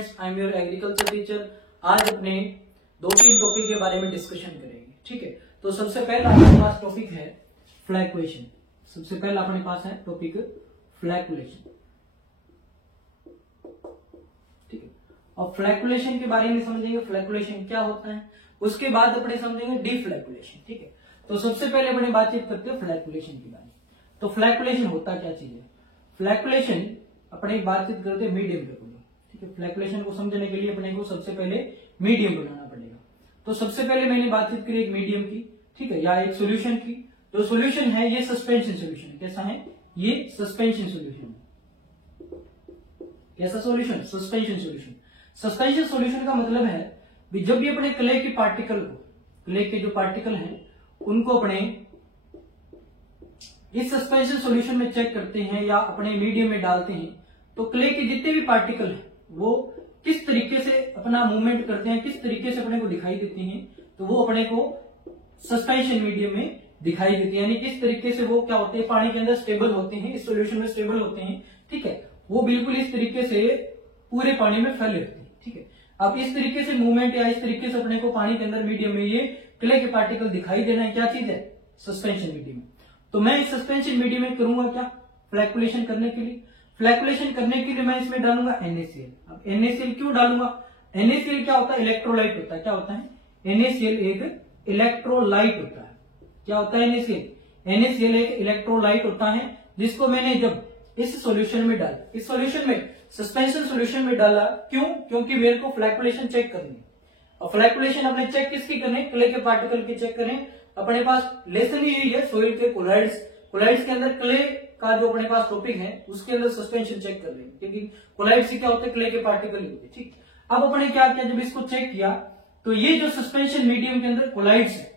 Students, I am your agriculture teacher. आज अपने 2-3 topic के बारे में डिस्कशन करेंगे। ठीक है, तो सबसे पहला हमारे पास टॉपिक है फ्लैकुलेशन। सबसे पहला अपने पास है टॉपिक फ्लैकुलेशन। ठीक है, और फ्लैकुलेशन के बारे में समझेंगे, फ्लैकुलेशन क्या होता है। उसके बाद अपने समझेंगे डिफ्लैकुलेशन। ठीक है, तो सबसे पहले अपने बातचीत करते हैं फ्लैकुलेशन के बारे में। तो फ्लैकुलेशन होता क्या चीज है। फ्लैकुलेशन अपने बातचीत करते हैं मीडियम के ऊपर। ठीक है, फ्लैकुलेशन को समझने के लिए अपने को सबसे पहले मीडियम बनाना पड़ेगा। तो सबसे पहले मैंने बातचीत करी एक मीडियम की, ठीक है, या एक सॉल्यूशन की। जो सॉल्यूशन है ये सस्पेंशन सॉल्यूशन। कैसा है ये? Suspension solution. कैसा solution? Suspension solution. Suspension solution का मतलब है भी जब भी अपने क्ले के पार्टिकल को, क्ले के जो पार्टिकल हैं उनको अपने इस सस्पेंशन सॉल्यूशन में चेक करते हैं या अपने मीडियम में डालते हैं, तो क्ले के जितने भी पार्टिकल हैं वो किस तरीके से अपना मूवमेंट करते हैं, किस तरीके से अपने को दिखाई देती हैं, तो वो अपने को सस्पेंशन मीडियम में दिखाई देती है। यानी किस तरीके से वो क्या होते हैं, पानी के अंदर स्टेबल होते हैं, इस सॉल्यूशन में स्टेबल होते हैं। ठीक है, वो बिल्कुल इस तरीके से पूरे पानी में फैले होते हैं। ठीक है, अब इस तरीके से मूवमेंट या इस तरीके से अपने को पानी के अंदर मीडियम में ये क्ले के पार्टिकल दिखाई देना है। क्या चीज है? Suspension medium. तो मैं इस सस्पेंशन मीडियम में करूंगा क्या? फ्लैकुलेशन करने के लिए। फ्लैकुलेशन करने के लिए मैं इसमें डालूंगा NaCl। अब NaCl क्यों डालूंगा? NaCl क्या होता है? इलेक्ट्रोलाइट होता है। क्या होता है? NaCl एक इलेक्ट्रोलाइट होता है। क्या होता है NaCl? NaCl एक इलेक्ट्रोलाइट होता है, जिसको मैंने जब इस सॉल्यूशन में डाला, इस सॉल्यूशन में सस्पेंशन सॉल्यूशन में डाला, क्यों? क्योंकि मेरे को फ्लैकुलेशन चेक करनी है। और फ्लैकुलेशन अपने चेक किसकी करनी? क्ले के पार्टिकल की चेक करें। अपने पास लेसन ही यही है, सोइल के कोलाइड्स। कोलाइड्स के अंदर क्ले का जो अपने पास टॉपिक है उसके अंदर सस्पेंशन चेक कर रहे हैं, क्योंकि कोलाइड से क्या होते हैं? क्ले के पार्टिकल ही होते हैं। ठीक, अब अपने क्या किया, जब इसको चेक किया तो ये जो सस्पेंशन मीडियम के अंदर कोलाइड्स है,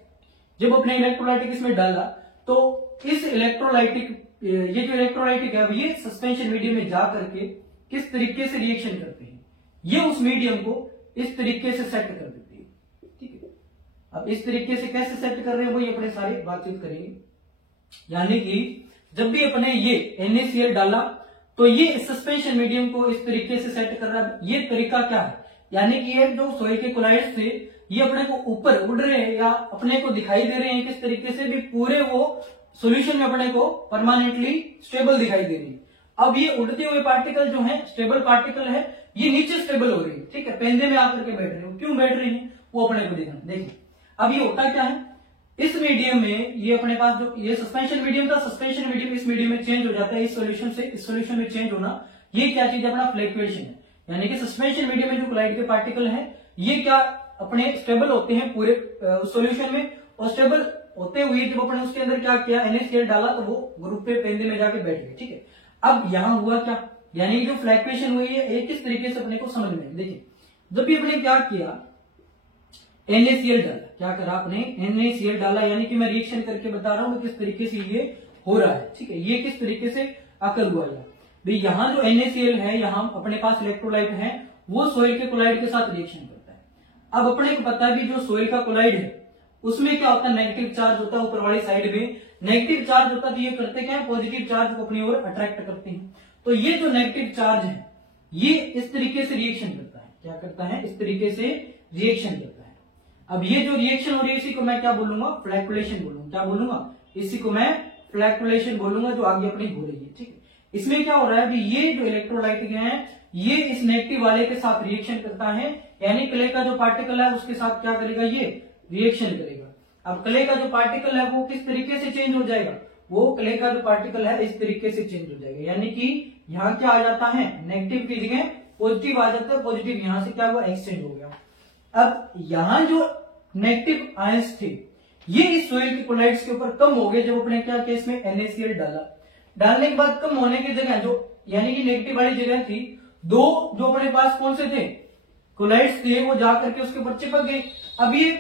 जब अपने इलेक्ट्रोलाइटिक इसमें डाला तो इस इलेक्ट्रोलाइटिक, ये जो इलेक्ट्रोलाइटिक है ये सस्पेंशन मीडियम में जा करके किस तरीके से रिएक्शन करते हैं, ये उस मीडियम को इस तरीके से सेट कर देती है। ठीक है, अब इस तरीके से कैसे सेट कर रहे हैं वही अपने सारे बातचीत करेंगे। यानी कि जब भी अपने ये NaCl डाला तो ये सस्पेंशन मीडियम को इस तरीके से सेट कर रहा है। ये तरीका क्या है? यानी कि ये जो सोइल के कोलाइड्स थे ये अपने को ऊपर उड़ रहे हैं या अपने को दिखाई दे रहे हैं किस तरीके से भी पूरे वो सॉल्यूशन में अपने को परमानेंटली स्टेबल दिखाई दे रही है। अब ये उड़ते हुए पार्टिकल जो है, स्टेबल पार्टिकल है, ये नीचे स्टेबल हो रही है। ठीक है, पेंदे में आकर के बैठ रहे हो। क्यों बैठ रही है वो अपने को देखना। देखिए अब ये होता क्या है, इस मीडियम में ये अपने पास जो ये सस्पेंशन मीडियम था, सस्पेंशन मीडियम इस मीडियम में चेंज हो जाता है। इस सॉल्यूशन से इस सॉल्यूशन में चेंज होना, ये क्या चीज है? अपना फ्लैकुलेशन है। यानी कि सस्पेंशन मीडियम में जो क्लाइड के पार्टिकल हैं ये क्या अपने स्टेबल होते हैं पूरे सॉल्यूशन में, और स्टेबल होते हुए जब अपने उसके अंदर क्या किया, NaCl डाला तो वो ग्रुप पे पेंदे में जाके बैठ गए। ठीक है, अब यहां हुआ क्या, यानी जो फ्लैकुलेशन हुई है एक किस तरीके से अपने को समझ में। देखिए जब भी अपने क्या किया, NaCl डाला, क्या करा आपने? NaCl डाला, यानी कि मैं रिएक्शन करके बता रहा हूं किस तरीके से ये हो रहा है। ठीक है, ये किस तरीके से आकर हुआ है भाई। यहां जो NaCl है, यहां अपने पास इलेक्ट्रोलाइट है, वो सोइल के कोलाइड के साथ रिएक्शन करता है। अब अपने को पता है भी जो सोइल का कोलाइड है उसमें क्या होता है? नेगेटिव चार्ज होता है ऊपर वाली साइड में। नेगेटिव चार्ज होता है तो ये करते क्या है? पॉजिटिव चार्ज को अपनी ओर अट्रैक्ट करते हैं। तो ये जो नेगेटिव चार्ज है ये इस तरीके से रिएक्शन करता है। क्या करता है? इस तरीके से रिएक्शन करता है। अब ये जो रिएक्शन हो रही है इसी को मैं क्या बोलूंगा? फ्लैकुलेशन बोलूंगा। क्या बोलूंगा? इसी को मैं फ्लैकुलेशन बोलूंगा, जो आगे अपनी हो रही है। ठीक है, इसमें क्या हो रहा है अभी, ये जो इलेक्ट्रोलाइटिक है ये इस नेगेटिव वाले के साथ रिएक्शन करता है, यानी क्ले का जो पार्टिकल है उसके साथ क्या करेगा? ये रिएक्शन करेगा। अब क्ले का जो पार्टिकल है वो किस तरीके से चेंज हो जाएगा? वो क्ले का जो पार्टिकल है इस तरीके से चेंज हो जाएगा। यानी कि यहाँ क्या आ जाता है? नेगेटिव की जगह पॉजिटिव आ जाता है। पॉजिटिव यहां से क्या हुआ? एक्सचेंज हो गया। अब यहां जो नेगेटिव आयंस थे ये इस सोइल के कोलाइड्स के ऊपर कम हो गए जब अपने क्या किया? इसमें NaCl डाला। डालने के बाद कम होने की जगह जो, यानी कि नेगेटिव वाली जगह थी, दो जो अपने पास कौन से थे? कोलाइड्स थे, वो जाकर के उसके ऊपर चिपक गए। अब ये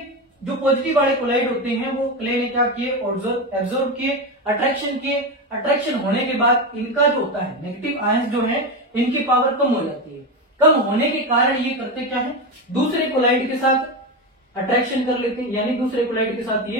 जो पॉजिटिव वाले कोलाइड होते हैं वो क्ले ने क्या किए? एब्जॉर्ब किए, अट्रैक्शन किए। अट्रैक्शन होने के बाद इनका जो होता है नेगेटिव आयंस जो है इनकी पावर कम हो जाती है। कम होने के कारण ये करते क्या है? दूसरे कोलाइड के साथ अट्रैक्शन कर लेते हैं, यानी दूसरे कोलाइड के साथ ये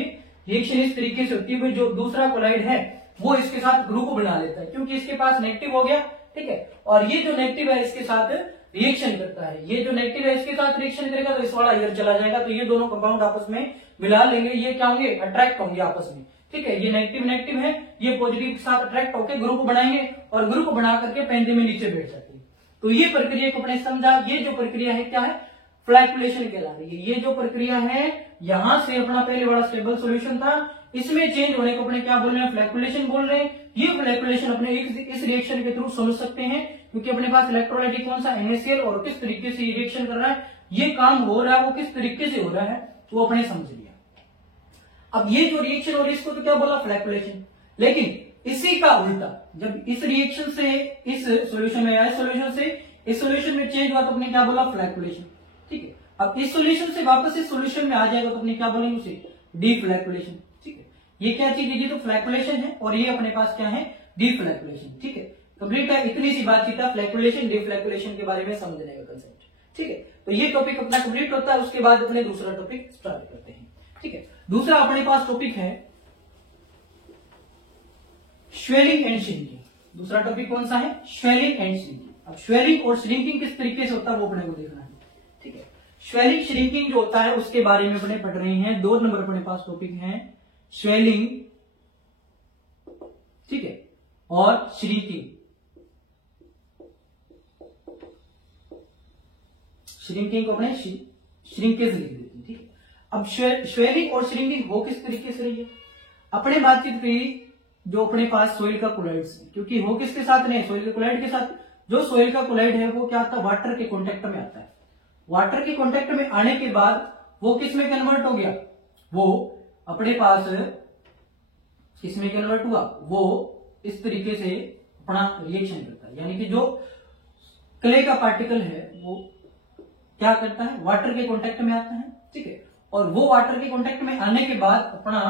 रिएक्शन इस तरीके से होती है, जो दूसरा कोलाइड है वो इसके साथ ग्रुप बना लेता है, क्योंकि इसके पास नेगेटिव हो गया। ठीक है, और ये जो नेगेटिव है इसके साथ रिएक्शन करता है। ये जो नेगेटिव है इसके साथ रिएक्शन करेगा तो इस वाला इधर चला जाएगा, तो ये दोनों कंपाउंड आपस में मिला लेंगे, ये क्या होंगे, अट्रैक्ट होंगे आपस में। ठीक है, ये नेगेटिव नेगेटिव है, ये पॉजिटिव के साथ अट्रैक्ट होकर ग्रुप बनाएंगे और ग्रुप बना करके पेंदे में नीचे बैठ जाते हैं। तो ये प्रक्रिया को अपने समझा। ये जो प्रक्रिया है क्या है, फ्लैकुलेशन कहला रही है। ये जो प्रक्रिया है यहां से अपना पहले वाला स्टेबल सॉल्यूशन था, इसमें चेंज होने को अपने क्या बोल रहे हैं, फ्लैकुलेशन बोल रहे हैं। ये फ्लैकुलेशन अपने इस रिएक्शन के थ्रू समझ सकते हैं, क्योंकि अपने पास इलेक्ट्रोलाइट कौन सा, NaCl, और किस तरीके से ये रिएक्शन कर रहा है, ये काम हो रहा है, वो किस तरीके से हो रहा है, वो अपने समझ लिया। अब ये जो रिएक्शन हो रही है इसको तो क्या बोला, फ्लैकुलेशन। लेकिन इसी का उल्टा, जब इस रिएक्शन से इस सॉल्यूशन में आया, सॉल्यूशन से इस सॉल्यूशन में चेंज हुआ तो अपने क्या बोला, फ्लैकुलेशन। ठीक है, अब इस सॉल्यूशन से वापस इस सॉल्यूशन में आ जाएगा तो अपने क्या बोलेंगे उसे, डीफ्लैकुलेशन। ठीक है, ये क्या चीज है, ये तो फ्लैकुलेशन है और ये अपने पास क्या है, डीफ्लैकुलेशन। ठीक है, कंप्लीट है, इतनी सी बातचीत है फ्लैकुलेशन डीफ्लैकुलेशन के बारे में समझने का कंसेप्ट। ठीक है, तो ये टॉपिक अपना कंप्लीट होता है, उसके बाद अपने दूसरा टॉपिक स्टार्ट करते हैं। ठीक है, दूसरा अपने पास टॉपिक है स्वेलिंग एंड श्रिंकिंग। दूसरा टॉपिक कौन सा है, स्वेलिंग एंड श्रिंकिंग। अब स्वेलिंग और श्रिंकिंग किस तरीके से होता है वो अपने को देखना है। ठीक है, स्वेलिंग श्रिंकिंग जो होता है उसके बारे में अपने पढ़ रहे हैं। 2 नंबर अपने पास टॉपिक है, स्वेलिंग, ठीक है, और श्रिंकिंग। श्रिंकिंग को अपने श्रिंकेज लिख देते हैं। ठीक है, अब स्वेलिंग और श्रिंकिंग हो किस तरीके से रही है, अपने बातचीत की जो अपने पास सोइल का कोलाइड्स, क्योंकि हो किसके साथ नहीं, सोइल के कोलाइड के साथ। जो सोइल का कोलाइड है वो क्या आता है, वाटर के कॉन्टेक्ट में आता है। वाटर के कॉन्टेक्ट में आने के बाद वो किस में कन्वर्ट हो गया, वो अपने पास किस में कन्वर्ट हुआ, वो इस तरीके से अपना रिएक्शन करता है। यानी कि जो क्ले का पार्टिकल है वो क्या करता है, वाटर के कॉन्टेक्ट में आता है। ठीक है, और वो वाटर के कॉन्टेक्ट में आने के बाद अपना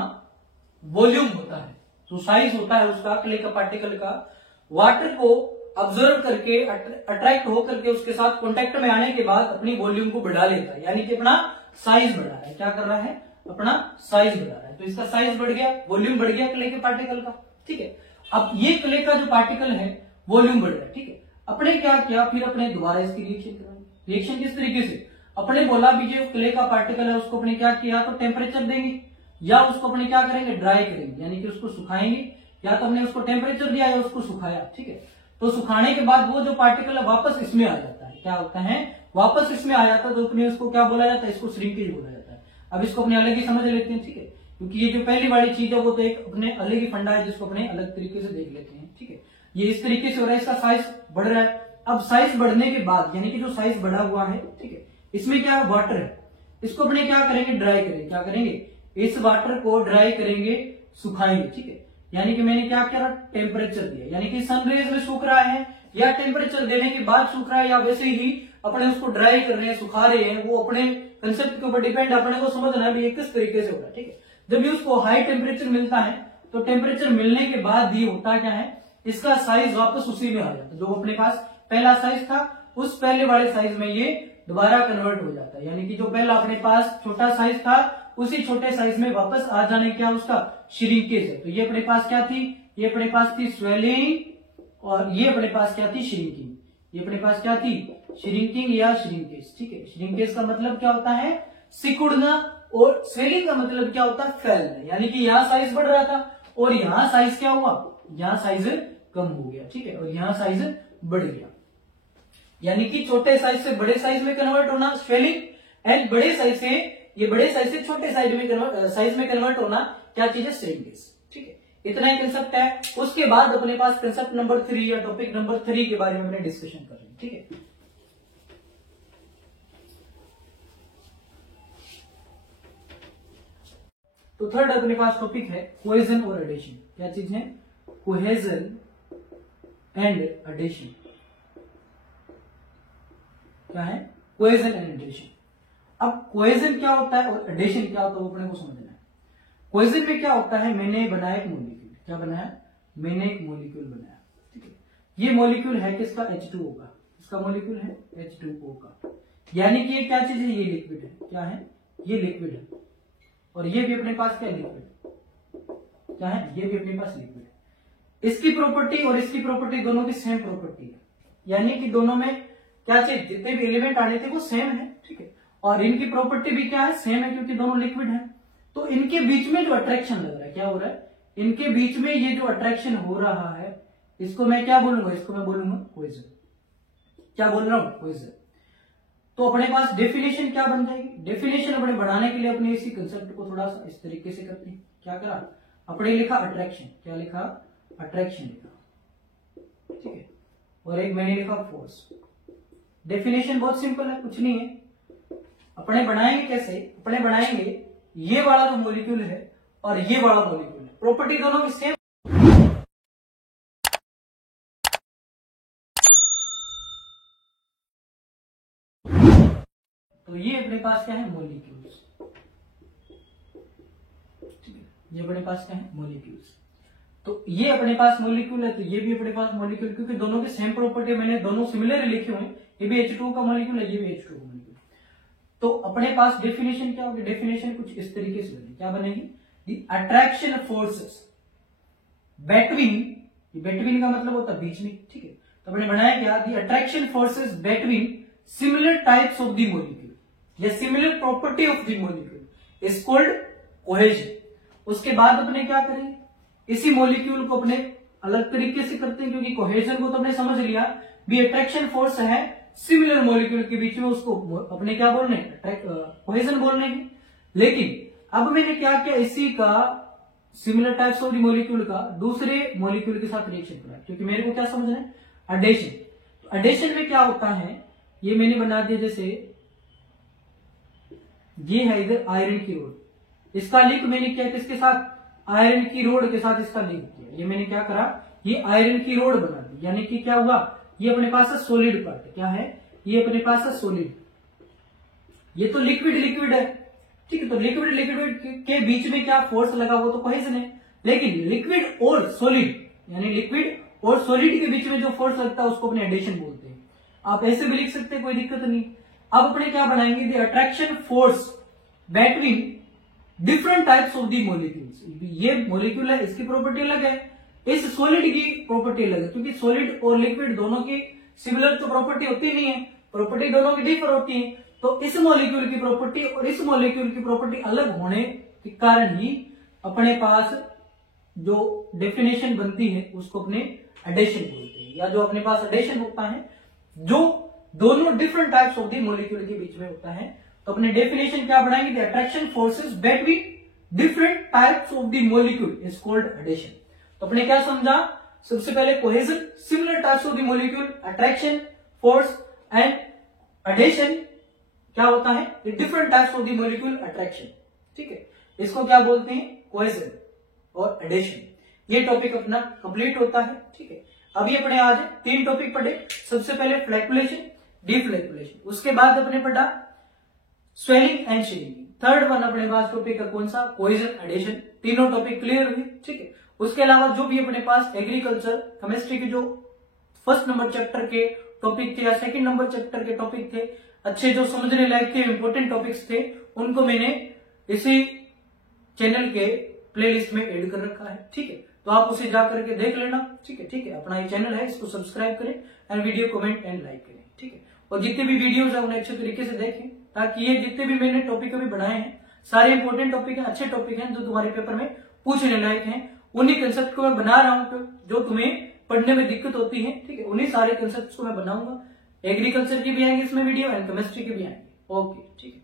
वॉल्यूम होता है, जो साइज होता है उसका, क्ले का पार्टिकल का, वाटर को ऑब्जर्व करके अट्रैक्ट होकर के उसके साथ कांटेक्ट में आने के बाद अपनी वॉल्यूम को बढ़ा लेता है, यानी कि अपना साइज बढ़ा रहा है। क्या कर रहा है, अपना साइज बढ़ा रहा है। तो इसका साइज बढ़ गया, वॉल्यूम बढ़ गया क्ले के पार्टिकल का। ठीक है, अब ये क्ले का जो पार्टिकल है वॉल्यूम बढ़ रहा है। ठीक है, अपने क्या किया, फिर अपने दोबारा इसकी रिएक्शन कराएंगे। रिएक्शन किस तरीके से, अपने बोला भी जो क्ले का पार्टिकल है उसको अपने क्या किया, तो टेम्परेचर देंगे या उसको अपने क्या करेंगे, ड्राई करेंगे, यानी कि उसको सुखाएंगे। या तो हमने उसको टेम्परेचर दिया या उसको सुखाया। ठीक है, तो सुखाने के बाद वो जो पार्टिकल है वापस इसमें आ जाता है। क्या होता है, वापस इसमें आ जाता है, तो अपने उसको क्या बोला जाता है, इसको श्रिंकेज बोला जाता है। अब इसको अपने अलग ही समझ लेते हैं। ठीक है, क्योंकि ये जो पहली वाली चीज है वो तो एक अपने अलग ही फंडा है जिसको अपने अलग तरीके से देख लेते हैं। ठीक है, ये इस तरीके से हो रहा है, इसका साइज बढ़ रहा है। अब साइज बढ़ने के बाद, यानी कि जो साइज बढ़ा हुआ है, ठीक है, इसमें क्या वाटर है, इसको अपने क्या करेंगे, ड्राई करेंगे। क्या करेंगे, इस वाटर को ड्राई करेंगे, सुखाएंगे। ठीक है, यानी कि मैंने क्या किया, टेम्परेचर दिया, यानी कि सनरेज में सूख रहा है या टेम्परेचर देने के बाद सूख रहा है या वैसे ही अपने उसको ड्राई कर रहे हैं, सुखा रहे हैं, वो अपने कंसेप्ट के ऊपर डिपेंड, अपने को समझना है भी ये किस तरीके से होगा। ठीक है, जब भी उसको हाई टेम्परेचर मिलता है तो टेम्परेचर मिलने के बाद भी होता क्या है, इसका साइज वापस उसी में आ जाता है। जो अपने पास पहला साइज था उस पहले वाले साइज में ये दोबारा कन्वर्ट हो जाता है, यानी कि जो पहला अपने पास छोटा साइज था उसी छोटे साइज में वापस आ जाने क्या उसका श्रिंकेज है। तो ये अपने पास क्या थी, ये अपने पास थी स्वेलिंग और ये अपने पास क्या थी, श्रिंकिंग। ये अपने पास क्या थी, श्रिंकिंग या श्रिंकेज। ठीक है, श्रिंकेज का मतलब क्या होता है, सिकुड़ना, और स्वेलिंग का मतलब क्या होता है, फैलना। यानी कि यहाँ साइज बढ़ रहा था और यहाँ साइज क्या हुआ, यहाँ साइज कम हो गया। ठीक है, और यहाँ साइज बढ़ गया, यानी कि छोटे साइज से बड़े साइज में कन्वर्ट होना स्वेलिंग, एंड बड़े साइज से ये बड़े साइज से छोटे साइज में कन्वर्ट होना क्या चीज है, श्रिंकेज। ठीक है, इतना ही कंसेप्ट है। उसके बाद अपने पास कंसेप्ट नंबर 3 या टॉपिक नंबर 3 के बारे में हमने डिस्कशन कर रहे हैं। ठीक है, तो थर्ड अपने पास टॉपिक है कोहेजन और एडेशन। क्या चीज है, कोहेजन एंड एडेशन। क्या है, कोहेजन एंड एडेशन। अब कोहेजन क्या होता है और एडेशन क्या होता है वो अपने को समझना है। कोहेजन में क्या होता है, मैंने बनाया एक मॉलिक्यूल। क्या बनाया, मैंने एक मॉलिक्यूल बनाया। ठीक है, ये मॉलिक्यूल है किसका, H2O का। इसका मॉलिक्यूल है H2O का, यानी कि ये क्या चीज है, ये लिक्विड है। क्या है, ये लिक्विड है, और ये भी अपने पास क्या लिक्विड। क्या है, ये भी अपने पास लिक्विड है। इसकी प्रॉपर्टी और इसकी प्रॉपर्टी दोनों की सेम प्रॉपर्टी है, यानी कि दोनों में क्या चाहिए, जितने भी एलिमेंट आने थे वो सेम है, ठीक है, और इनकी प्रॉपर्टी भी क्या है, सेम है, क्योंकि दोनों लिक्विड है। तो इनके बीच में जो अट्रैक्शन लग रहा है, क्या हो रहा है, इनके बीच में ये जो अट्रैक्शन हो रहा है, इसको मैं क्या बोलूंगा, इसको मैं बोलूंगा कोहेजन। क्या बोल रहा हूं, कोहेजन। तो अपने पास डेफिनेशन क्या बन जाएगी, डेफिनेशन अपने बढ़ाने के लिए अपने इसी कंसेप्ट को थोड़ा सा इस तरीके से करते हैं। क्या करा, अपने लिखा अट्रैक्शन, क्या लिखा, अट्रैक्शन लिखा, ठीक है, और एक मैंने लिखा फोर्स। डेफिनेशन बहुत सिंपल है, कुछ नहीं है। अपने बनाएंगे कैसे, अपने बनाएंगे ये वाला जो मॉलिक्यूल है और ये वाला मॉलिक्यूल है, प्रॉपर्टी दोनों की सेम, तो ये अपने पास क्या है, मॉलिक्यूल्स, ठीक है, ये अपने पास क्या है, मॉलिक्यूल्स। तो ये अपने पास मॉलिक्यूल है, तो ये भी अपने पास मॉलिक्यूल, क्योंकि दोनों की सेम प्रॉपर्टी, मैंने दोनों सिमिलर लिखे हुए हैं, ये भी H2 का मॉलिक्यूल है, ये भी H2 का मॉलिक्यूल। तो अपने पास डेफिनेशन क्या होगी, डेफिनेशन कुछ इस तरीके से बनेगी, क्या बनेगी, the attraction forces between, between का मतलब होता है बीच में, ठीक है, तो अपने बनाया क्या, the attraction forces between similar types of the molecule या similar property of the molecule is called cohesion. उसके बाद अपने क्या करेंगे, इसी मॉलिक्यूल को अपने अलग तरीके से करते हैं, क्योंकि कोहेजन को तो अपने समझ लिया, भी अट्रैक्शन फोर्स है सिमिलर मॉलिक्यूल के बीच में, उसको अपने क्या बोलने, कोहेजन बोलने हैं। लेकिन अब मैंने क्या किया, इसी का similar types of the molecule का दूसरे मॉलिक्यूल के साथ रिएक्शन कराया, क्योंकि मेरे को क्या समझना है, अडेशन। तो अडेशन में क्या होता है, ये मैंने बना दिया, जैसे ये है इधर आयरन की रोड, इसका लिंक मैंने किया किसके साथ, आयरन की रोड के साथ इसका लिंक किया। ये मैंने क्या करा, ये आयरन की रोड बना दी, यानी कि क्या हुआ, ये अपने पास है सॉलिड पार्ट, क्या है, ये अपने पास है सॉलिड, ये तो लिक्विड लिक्विड है, ठीक है, तो लिक्विड लिक्विड के बीच में क्या फोर्स लगा, वो तो कोहेजन है। लेकिन लिक्विड और सॉलिड, यानी लिक्विड और सॉलिड के बीच में जो फोर्स लगता है उसको अपने एडिशन बोलते हैं। आप ऐसे भी लिख सकते हैं, कोई दिक्कत नहीं। अब अपने क्या बनाएंगे, the attraction force between different types of the molecules. ये मॉलिक्यूल है, इसकी प्रॉपर्टी अलग है, इस सॉलिड की प्रॉपर्टी अलग है, क्योंकि सॉलिड और लिक्विड दोनों की सिमिलर तो प्रॉपर्टी होती नहीं है, प्रॉपर्टी दोनों की डिफर होती है। तो इस मॉलिक्यूल की प्रॉपर्टी और इस मॉलिक्यूल की प्रॉपर्टी अलग होने के कारण ही अपने पास जो डेफिनेशन बनती है उसको अपने एडेशन बोलते हैं, या जो अपने पास एडेशन होता है जो दोनों different types of the molecule के बीच में होता है। तो अपने डेफिनेशन क्या बनाएंगे, the attraction forces between different types of the molecule is called adhesion. तो अपने क्या समझा, सबसे पहले cohesion, similar types of the molecule, attraction force and adhesion क्या होता है, different types of the molecule attraction, ठीक है, इसको क्या बोलते हैं, कोहेजन और एडेशन। ये टॉपिक अपना कंप्लीट होता है, ठीक है। अभी अपने आज 3 टॉपिक पढ़े, सबसे पहले फ्लैकुलेशन, डीफ्लैकुलेशन, उसके बाद अपने पढ़ा swelling and shivering, third one अपने पास टॉपिक का कौन सा, कोहेजन एडेशन। तीनों टॉपिक क्लियर हुए, ठीक है। उसके अलावा जो भी अपने पास एग्रीकल्चर केमिस्ट्री के जो फर्स्ट नंबर चैप्टर के टॉपिक थे या सेकंड नंबर चैप्टर के टॉपिक थे, अच्छे जो समझने लायक थे, इंपॉर्टेंट टॉपिक्स थे, उनको मैंने इसी चैनल के प्लेलिस्ट में ऐड कर रखा है, ठीक है। तो आप उसे जा करके देख लेना, ठीक है, ठीक है। अपना ये चैनल है, इसको सब्सक्राइब करें and video comment and like करें, ठीक है। और जितने भी वीडियोस है उन्हें अच्छे तरीके से देखें, ताकि ये जितने भी मैंने टॉपिक अभी बनाए हैं सारे इंपॉर्टेंट टॉपिक हैं, अच्छे टॉपिक हैं, जो तुम्हारे पेपर में पूछने लायक हैं। उन्हीं कंसेप्ट को मैं बना रहा हूं जो तुम्हें पढ़ने में दिक्कत होती है, ठीक है, उन्हीं सारे कंसेप्ट को मैं बनाऊंगा। एग्रीकल्चर की भी आएंगे इसमें वीडियो एंड केमिस्ट्री की भी आएंगे, ओके, ठीक है।